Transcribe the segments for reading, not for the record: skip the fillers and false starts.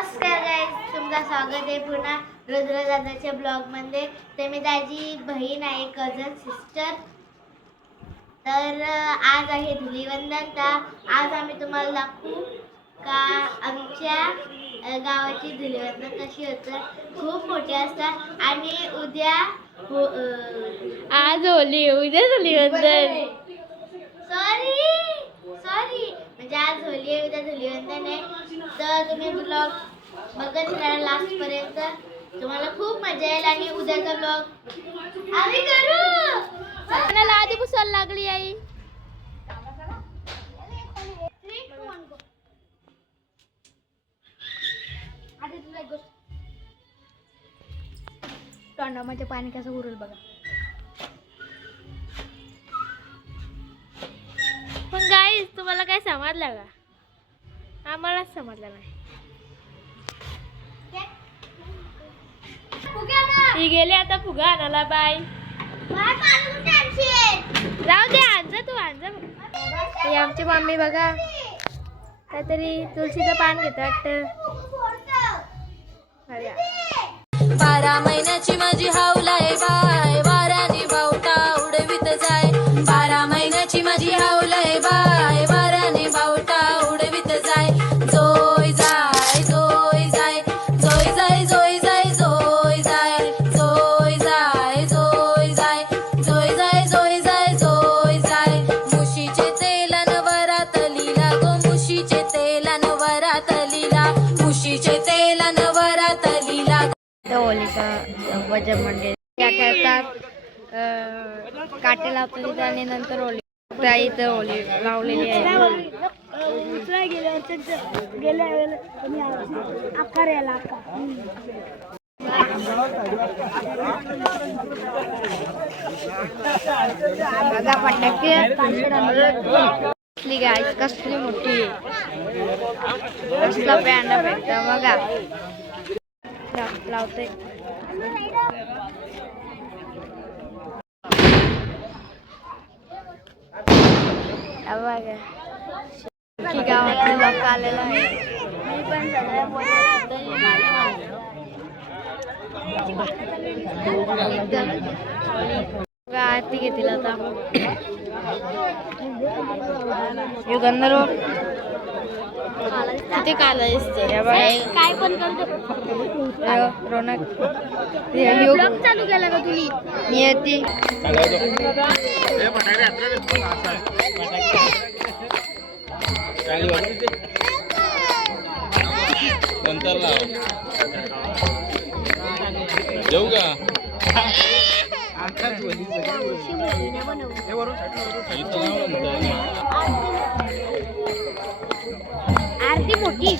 नमस्कार गाईज, तुमचं स्वागत आहे पुन्हा रुद्र दादाच्या ब्लॉगमध्ये. ते मी माझी बहीण आहे, कझन सिस्टर. तर आज आहे धुलीवंदन. तर आज आम्ही तुम्हाला दाखवू का आमच्या गावाची धुलीवंदन कशी होतं. खूप मोठी असतात आणि उद्या आज होली, उद्या धुलीवंदन. सॉरी म्हणजे आज होली आहे, उद्या धुलीवंदन आहे. तर तुम्ही ब्लॉग बघत राहा लास्ट पर्यंत, तुम्हाला खूप मजा येईल. आणि उद्याचा ब्लॉग आम्ही करू. मला आधी पुसायला लागली आई. तोंडामध्ये पाणी कसं उरल बघा. पण गाईज, तुम्हाला काय समजलं का? आम्हालाच समजलं नाही. ही गेली आता फुगा आणायला. बाय. राहू दे, आणजा तू, आणजा. ही आमची मम्मी बघा काहीतरी तुळशीचं पान घेत वाटतं. 12 महिन्याची माझी हावलाय बाय, वाऱ्याने बावटा उडवित जाय. 12 महिन्याची माझी हावलाय बाय, वाऱ्याने बावटा उडवित जाय. जोय जाय, जोय जाय, जोय जाय, जोय जाय, जोय जाय, जोय जाय, जोय जाय, जोय जाय, जोय जाय, जोय जाय. मुशीचे तेलान वरात लीला गो, मुशीचे तेलान वरात लीला, मुशीचे तेलान वरात लीला. होलिका भजन मंडळ त्या खेळतात, काटे लावतात तिथं आणि नंतर होली. त्या इथं होली लावलेली आहे. बघा फटाके कसली गाय, कसली मोठी कसला पॅन्डा भेटतं बघा. लावते बघा. गावातले लोक आलेला आहे. मी पण सगळ्या आरती घेतील आता. युगंधर किती काला दिसते. काय पण करतो रोनक. ब्लॉग चालू केला का तुम्ही? नियती नंतर लाव. येऊ का? आरती मोठी.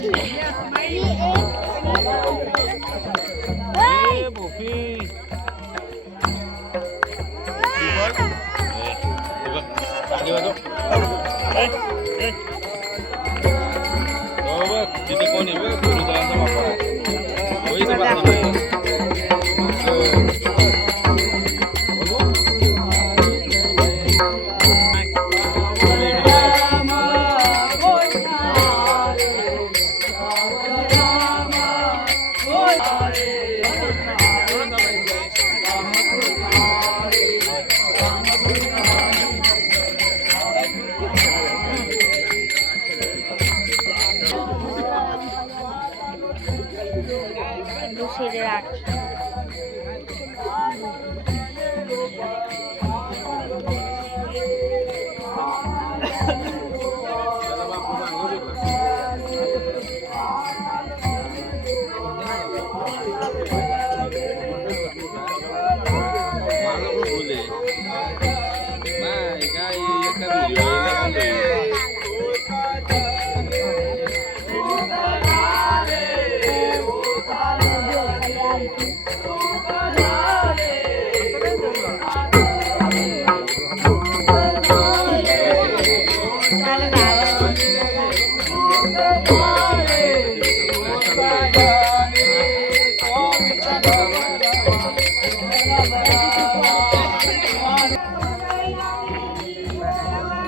तिथे कोणी गुरुदारांचा वापर दुसरी राख.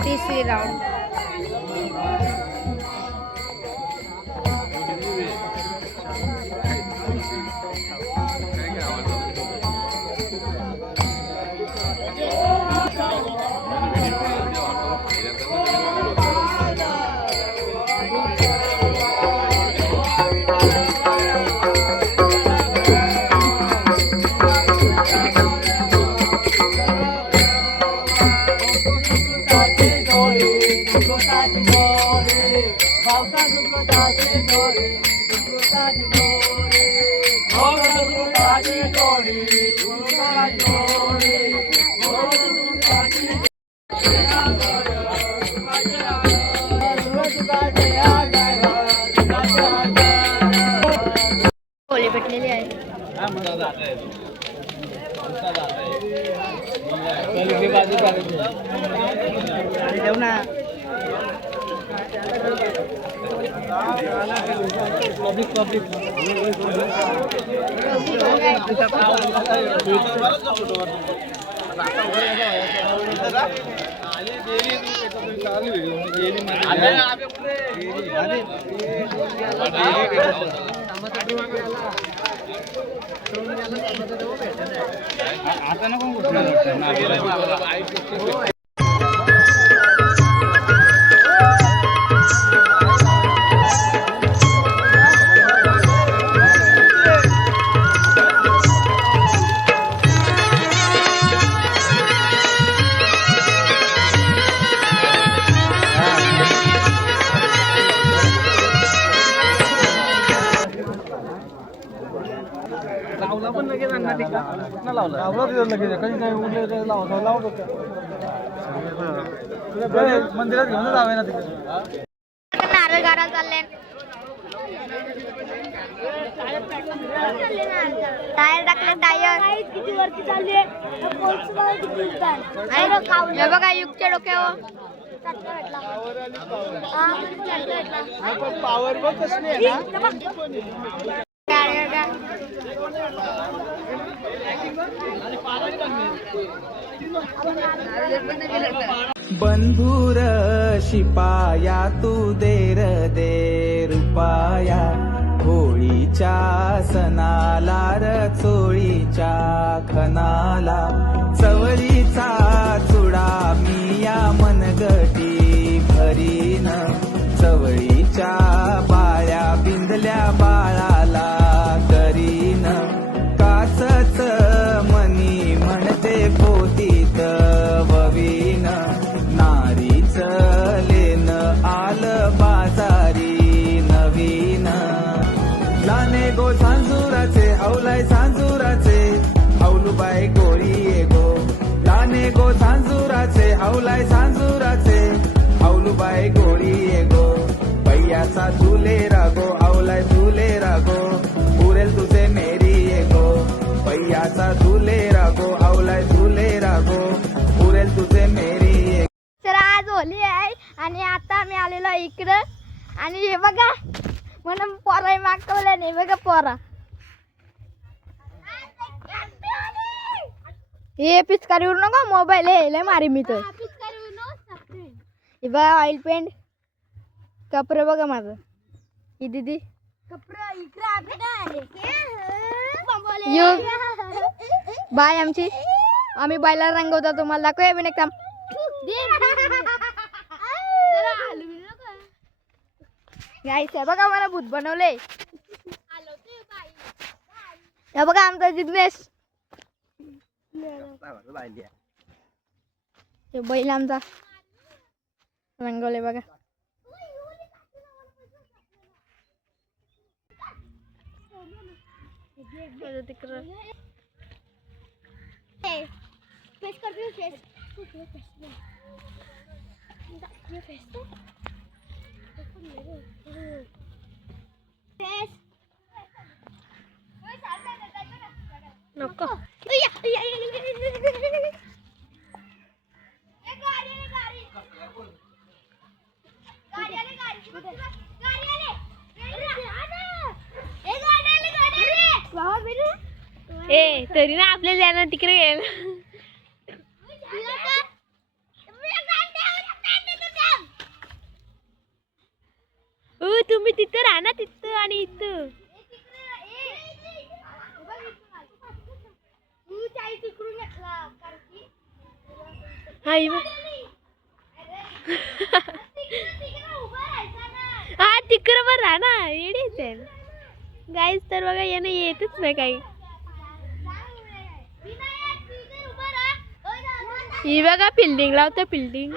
तिसरी राउंड. होळी भेटलेली आहे. आता नको लावला पण लगेच अण्णा टिका कुठं लावला लगेच कधी नाही उरले लावत मंदिरात घेऊन जावे ना तिकडे नारळ गाडा चालले. टायर टाकले टायर किती वरती चालली आहे हे बघा युगच्या डोक्यावर पावर बघ कसली आहे ना. बंधुर शिपाया तू देर दे रुपाया होळीच्या सणाला र चोळीच्या खनाला चवळीचा चुडा मिया मनगटी भरीन चवळीच्या बाळ्या बिंदल्या बाळाला करीन कासच मनी म्हणते पोतीत ववीन नारीच लेन आल बाजारी नवीन लाने गो सांजुराचे हौलाय सांजुराचे हौलूबाई गोरी ये गो लाने गो सांजुराचे हौलाय सांजुराचे हौलूबाई गोरी ये गो पैयाचा तुले रागो हौलाय तुले रागो उरेल तुझे मेरी ये गो पैयाचा तुले रागो हौलाय तुले रागो उरेल तुझे मेरी ये. तर आज होली आहे आणि आता आम्ही आलेलो इकडं आणि हे बघा म्हणून पोरा मागवलं नाही बघा पोरा हे पिचकारी उरू नका मोबाईल हे मारी मी तर हे बघा ऑइल पेंट कपडे बघा माझं ही दीदी बाय आमची आम्ही बायला रंगवतो तुम्हाला दाखवूया पण एक काम गाईस हे बघा मला भूत बनवले हे बघा आमचा जिग्नेश हे बैल आमचा रंगवले बघा तिकडं फेस करते फेस नको ए तरी ना आपल्या जाणार तिकडे गेलं तुम्ही तिथं राहा ना तिथं आणि इथं हा तिकडं पण राहा ना येडेच आहे गाईस तर बघा यानं येतच नाही काही ही बघा फिल्डिंग लावतं फिल्डिंग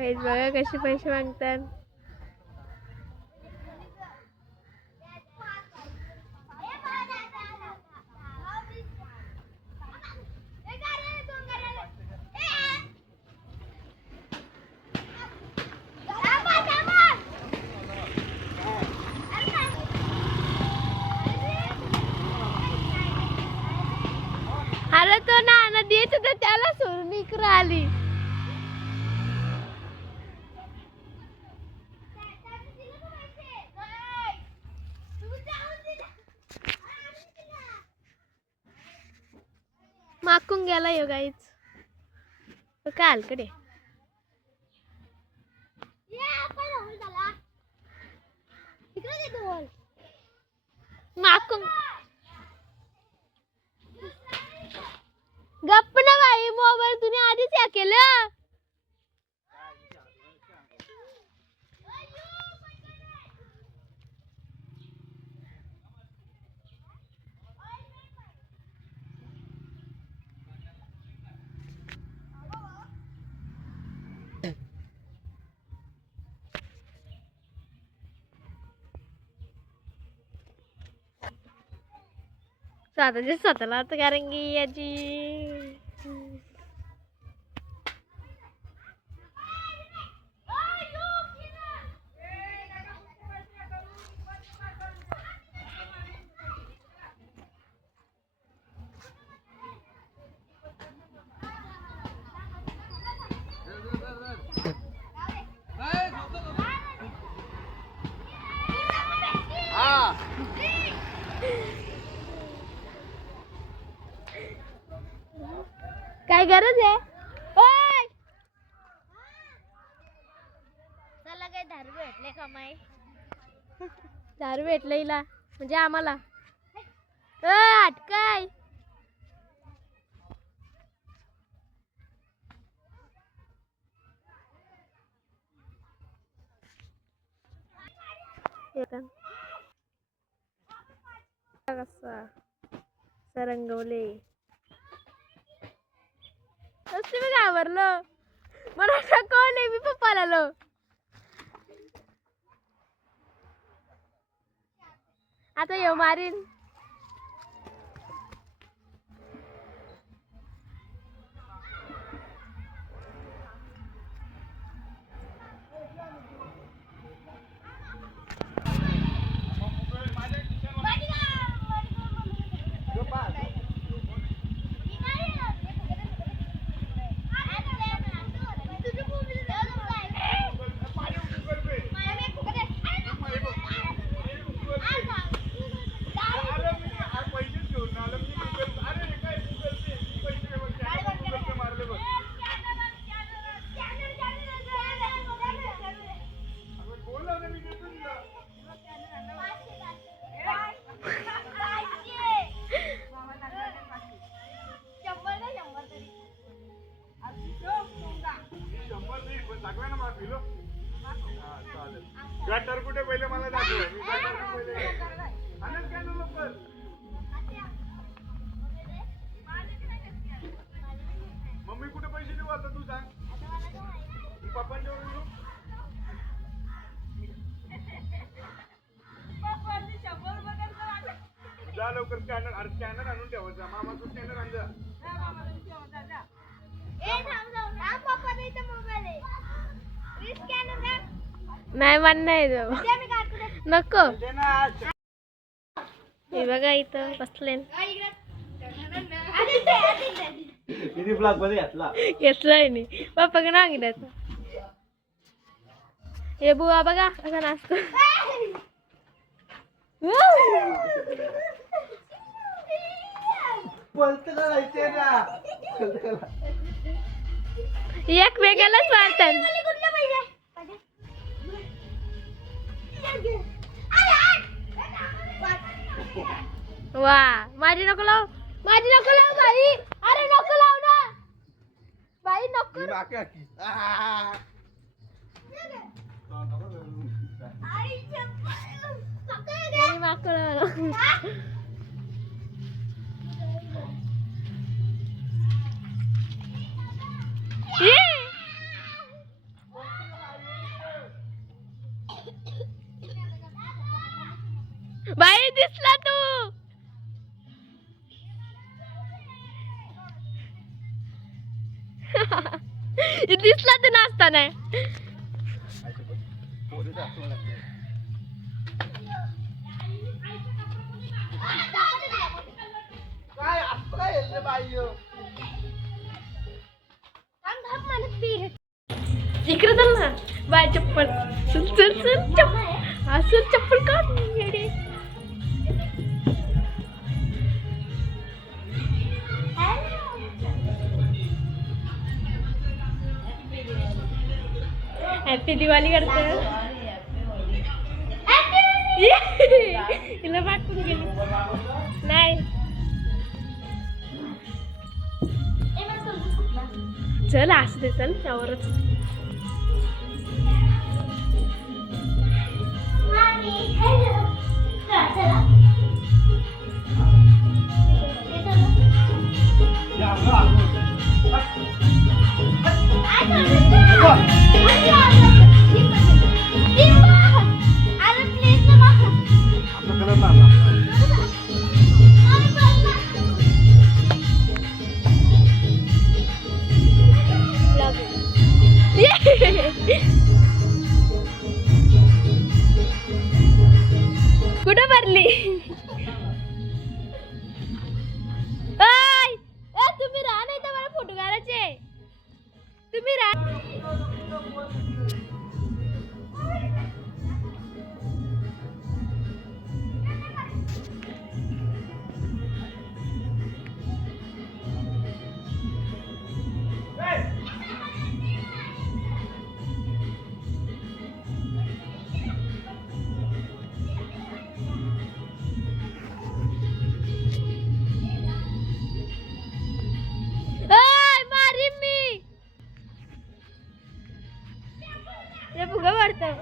काहीच बघा कसे पैसे मागतात. अरे तो नाना देत होता त्याला सोडून इकडं आली. माकून गेला यो गाईच काल कडे माकून गप्प ना बाई मोबाईल तुम्ही आधीच या केलं. स्वतःचे स्वतःला आता कारण की याची काय गरज आहे. ओय चला काय दारू भेटले कमाई. दारू भेटले हिला म्हणजे आम्हाला अटकाय. कसा सरंगवले असते मी घाबरलो. मला कोण आहे मी पप्पाला आलो. आता येऊ मारीन. गटर कुठे पहिले मला दाखव. मी गटर पहिले आणच काय ना लवकर. मम्मी कुठे पैसे देऊ आता तू सांग. मी पप्पांच्या वर देऊ. जा लवकर स्कॅनर. अरे स्कॅनर आणून ठेवायचा. मामाचं स्कॅनर आण जा. नाही मान नाही नको. हे बघा इथं बसले. किती ब्लॉक मध्ये घातला घेतलाय नाही पप्पा का नांगण्याचं. हे बुवा बघा असा नाचतो. एक वेगळ्यालाच मारतात. वा माझी नको लाव. माझी नको लाव बाई. अरे नको लाव ना बाई नको. दिसला तर नाचताना. इकडे चल ना बाय चप्पल. चल चल चल चप्पल असं चप्पल काढ येडे. हॅपी दिवाळी करते. तिला पाठवून गेली नाही. चल असू दे चल त्यावरच. कुठं भरली? तुम्ही राहा नाही तर मला फोटो काढायचे. तुम्ही राहा. ते फुगा मारतं.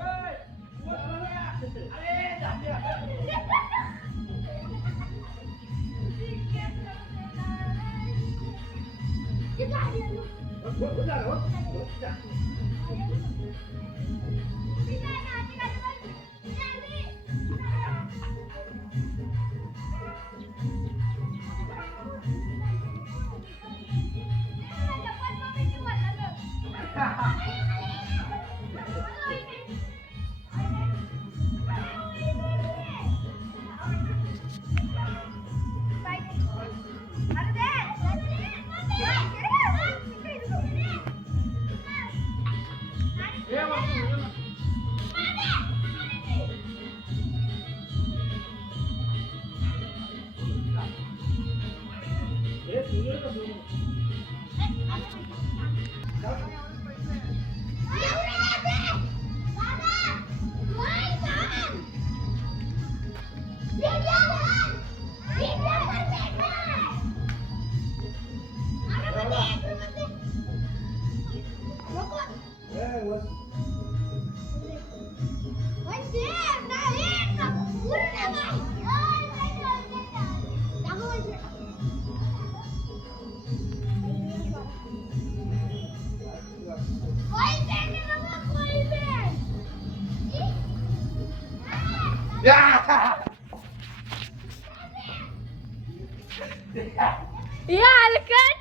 हलकट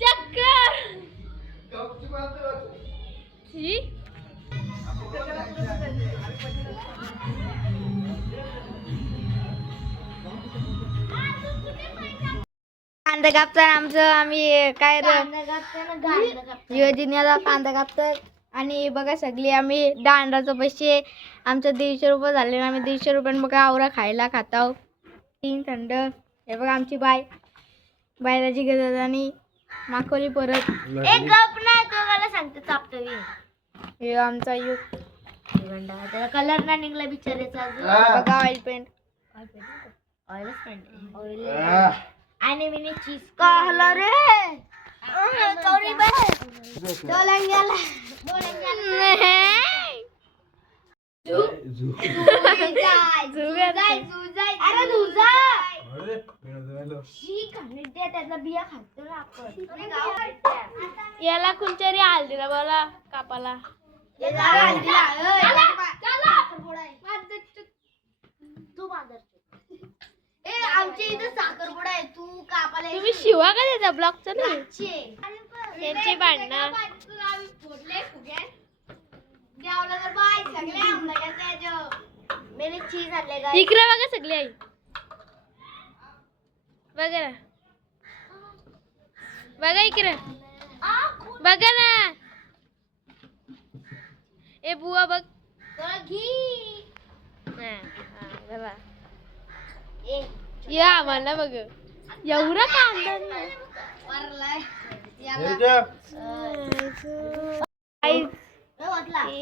चक्कर. कांदा कापतात आमचं. आम्ही काय योजनेला कांदा कापतात. आणि बघा सगळी आम्ही दांडाचं पैसे आमचं 150 रुपये झाले. आम्ही 150 रुपयानं बघा आवरा खायला खाताव 3 थंड. हे बघा आमची बायलाची गरज आणि माखोली परत. एक गप नाही तो मला सांगते चापटवी. हे आमचा युग. त्याला कलर नाही निघला बिचारायचा अजून. बघा ऑइल पेंट. ऑइलच पेंट ऑइल आणि मिनी चीज काहला रे. सॉरी बाय डोलंग्याला अरे धुजा त्याचा बिया खातो ना आपण. याला कोणतरी हल्दीला बोला कापाला. तू बाजार आमच्या इथं साखरपुडा आहे. तू कापाला तुम्ही शिवा का त्याचा ब्लॉगचा नाही. यांची भांडणं मेरे चीज आणले का इकडे बघा सगळी आई बघा ना बघा इकडे बघा ना ए बुवा बघ हा, बघा. या आम्हाला बघ एवढा कांदा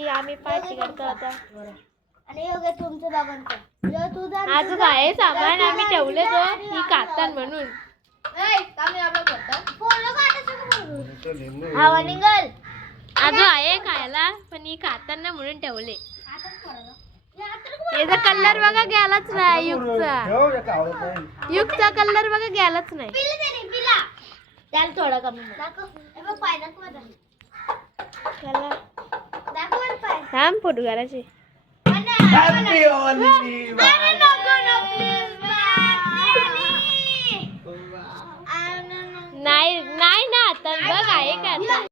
आम्ही पार्टी करतो आता आणि योग्य तुमचं दोघांचं तुझा अजून आहे सामान आम्ही ठेवले तो ही खातात म्हणून हवा निघल अजून आहे खायला पण ही खाताना म्हणून ठेवले याचा कलर बघा गेलाच नाही युगचा कलर बघा गेलाच नाही त्याला थोडा कमी पाय दाखव चला दाखव पाय थांब फोटो घालायचे नाही नाही ना आता बघ आहे का आता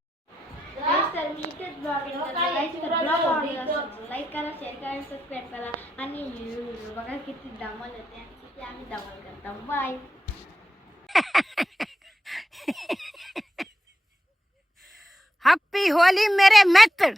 लाईक करा शेअर करा सबस्क्राईब करा आणि बघा किती धमाल होते आणि किती आम्ही धमाल करतो बाय हैप्पी होली मेरे मित्र